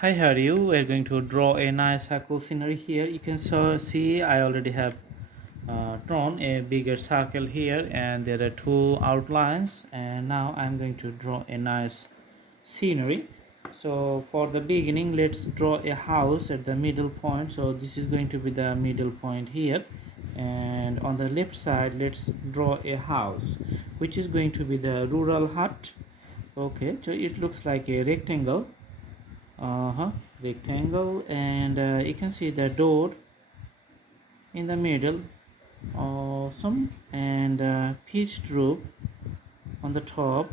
Hi, how are you? We're going to draw a nice cool scenery here. You can see I already have drawn a bigger circle here, and there are two outlines. And now I'm going to draw a nice scenery. So for the beginning, let's draw a house at the middle point. So this is going to be the middle point here, and on the left side, let's draw a house, which is going to be the rural hut. Okay, so it looks like a rectangle, rectangle, and you can see the door in the middle. Awesome. And pitched roof on the top,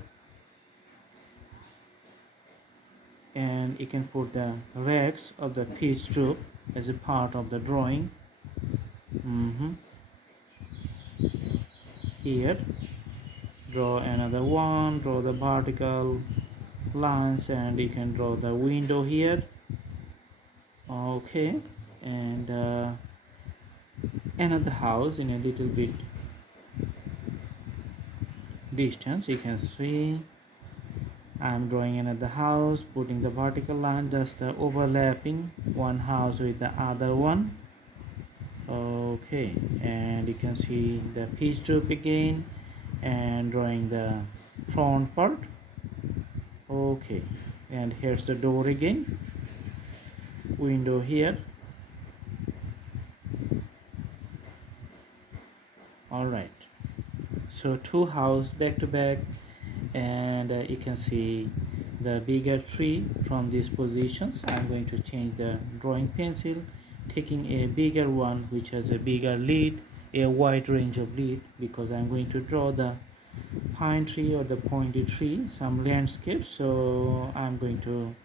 and you can put the racks of the pitched roof as a part of the drawing. Here, draw another one, draw the vertical lines, and you can draw the window here. Okay. And another house in a little bit distance. You can see I'm drawing another house, putting the vertical line, just overlapping one house with the other one. Okay, and you can see the pitch roof again, and drawing the front part. Okay, and here's the door again, window here. All right, so two houses back to back, and you can see the bigger tree from these positions. I'm going to change the drawing pencil, taking a bigger one which has a bigger lead, a wide range of lead, because I'm going to draw the pine tree or the pointy tree, some landscape. So I'm going to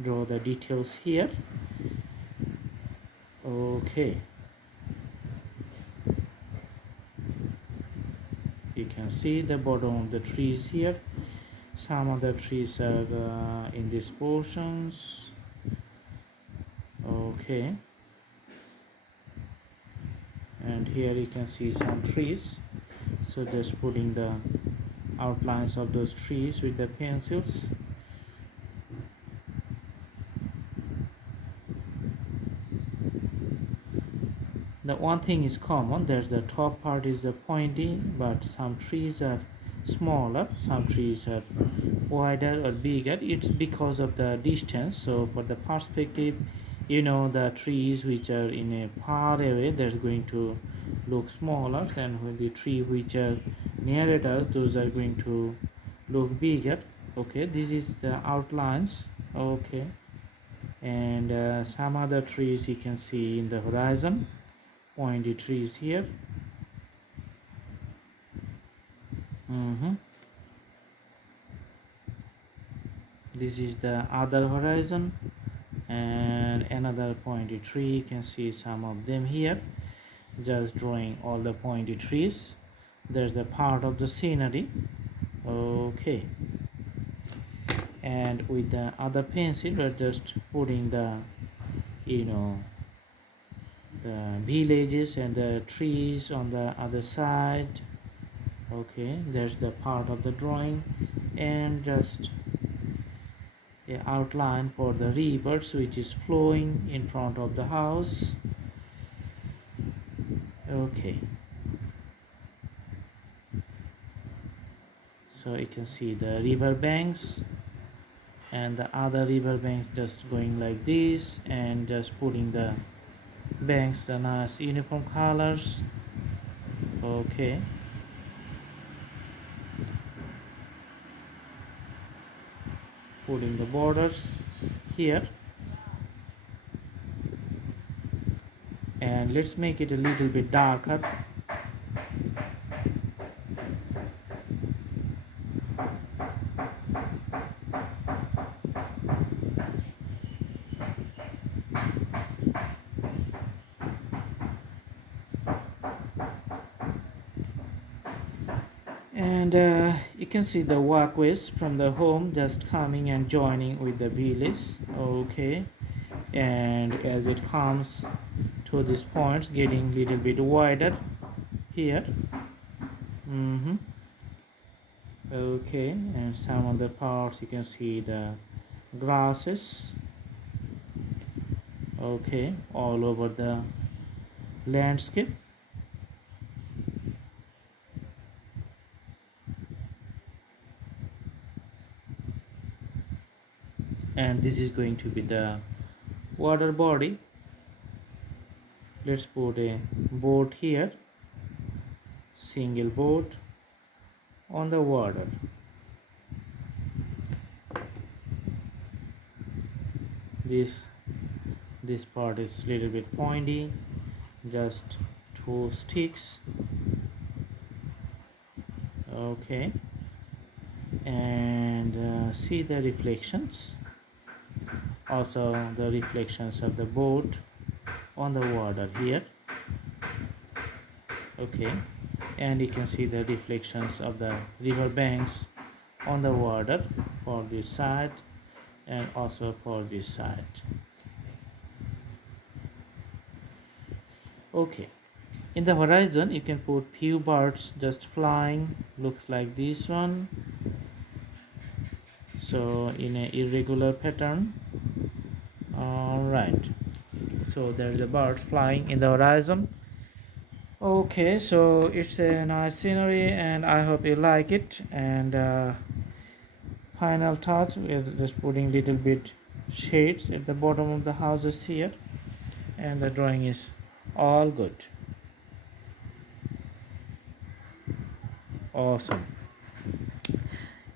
draw the details here. Okay, you can see the bottom of the trees here. Some of the trees are in these portions. Okay, and here you can see some trees, so just putting the outlines of those trees with the pencils. The one thing is common, there's the top part is the pointy, but some trees are smaller, some trees are wider or bigger. It's because of the distance. So for the perspective, the trees which are in a far away, they're going to look smaller, and when the tree which are near at us, those are going to look bigger. Okay, this is the outlines. Okay, and some other trees you can see in the horizon, pointy trees here. This is the other horizon, and another pointy tree. You can see some of them here, just drawing all the pointy trees. There's the part of the scenery. Okay, and with the other pencil we're just putting the you know the villages and the trees on the other side. Okay, there's the part of the drawing, and just a outline for the rivers which is flowing in front of the house. Okay, so you can see the river banks, and the other river banks just going like this, and just putting the banks the nice uniform colors. Okay, putting the borders here, and let's make it a little bit darker. And you can see the walkways from the home just coming and joining with the village. Okay, and as it comes to these points, getting little bit wider here. Okay, and some of the parts you can see the grasses. Okay, all over the landscape. And this is going to be the water body. Let's put a boat here, single boat on the water. This part is little bit pointy, just two sticks. Okay, and see the reflections, also the reflections of the boat on the water here. Okay, and you can see the reflections of the river banks on the water for this side and also for this side. Okay, in the horizon you can put few birds just flying, looks like this one. So in a irregular pattern. All right, so there's a bird flying in the horizon. Okay, so it's a nice scenery and I hope you like it. And final touch, we're just putting little bit shades at the bottom of the houses here, and the drawing is all good. Awesome.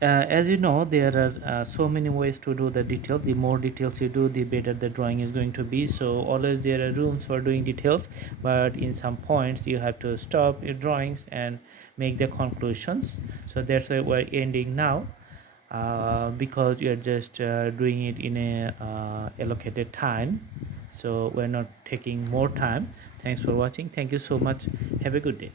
As you know, there are so many ways to do the detail. The more details you do, the better the drawing is going to be. So always there are rooms for doing details, but in some points you have to stop your drawings and make the conclusions. So that's why we're ending now, because you're just doing it in a allocated time, so we're not taking more time. Thanks for watching. Thank you so much. Have a good day.